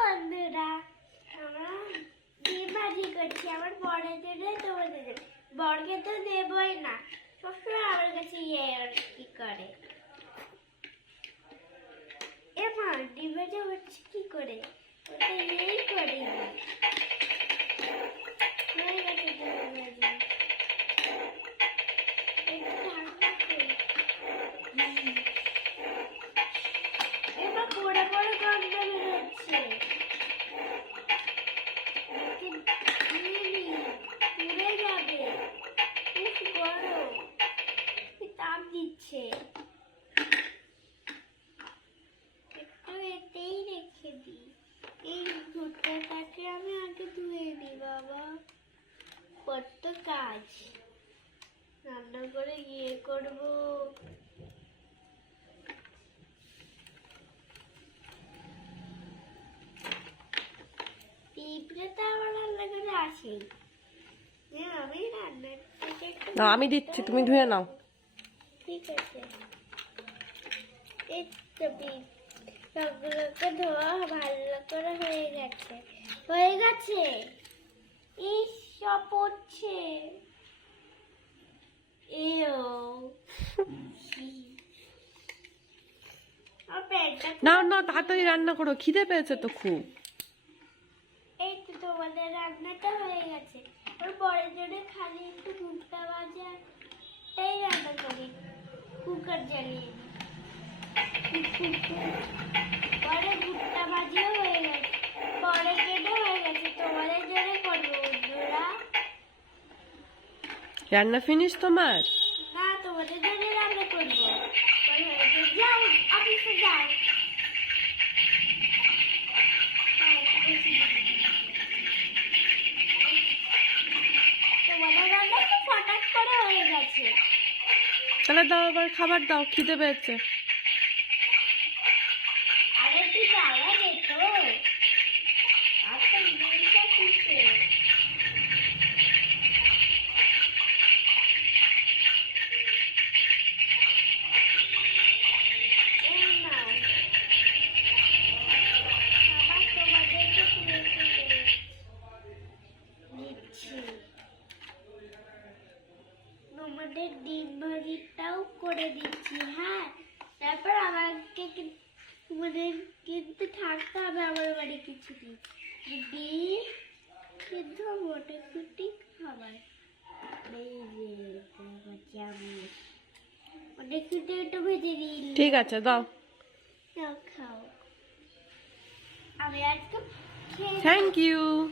বন্ধুরা, আমরা ডিম ভাজি করছি। আমার বরের জন্য তোমাদের জন্য। বরকে তো দেবই না, সবসময় আমার কাছে কি করে। মা ডিম ভাজা হচ্ছে কি করে? ওটা এই করে হয়ে গেছে ডিম ভাজি। এবার পড়ে পড়ে গন্ধ বেরোচ্ছে। পুড়ে যাবে, খুব গরম, তাপ দিচ্ছে। একটু এতেই রেখে দিই। এই ভুট্টাটাকে আমি আগে ধুয়ে দিই। বাবা কত কাজ, রান্না করে গিয়ে করবো। পিঁপড়েটা আমার রান্না করে আসেই। আমি রান্নার থেকে না, আমি দিচ্ছি, তুমি ধুয়ে নাও। ঠিক আছে। এই তো সবগুলোকে ধোয়া ভালো করে হয়ে গেছে। হয়ে গেছে। এই সব পড়ছে। না না, তাড়াতাড়ি রান্না করো, খিদে পেয়েছে তো খুব। এই তো তোমাদের রান্নাটা হয়ে গেছে। ওর পরের জন্য খালি একটু ভুট্টা ভাজা এই রান্না করি, কুকার জ্বালিয়ে দিই। পরে ভুট্টা ভাজিও হয়ে গেছে, পরের জন্য হয়ে গেছে। তোমাদের জন্য করবো বন্ধুরা। রান্না ফিনিশ তোমার? না, তোমাদের জন্য রান্না করবো। যাও অফিসে যাও। তোমাদের রান্না তো ফটাক করে হয়ে গেছে। তাহলে দাও, আবার খাবার দাও, খিদে পেয়েছে। আরে একটু যাওয়া যেত। আর তো বলছে কিসে? এই নাও। আবার তোমাদেরকে দিচ্ছি। তোমাদের ডিম ভাজিটাও করে দিচ্ছি। হ্যাঁ, তারপর আমাকে তোমাদের কিন্তু থাকতে হবে আমার বাড়ি কিছুদিন। ডিম কিন্তু মটরশুঁটি খাবার। এই যে মটরশুঁটি একটু ভেজে দিই। ঠিক আছে, দাও। খাও। আমি আজকে থ্যাংক ইউ।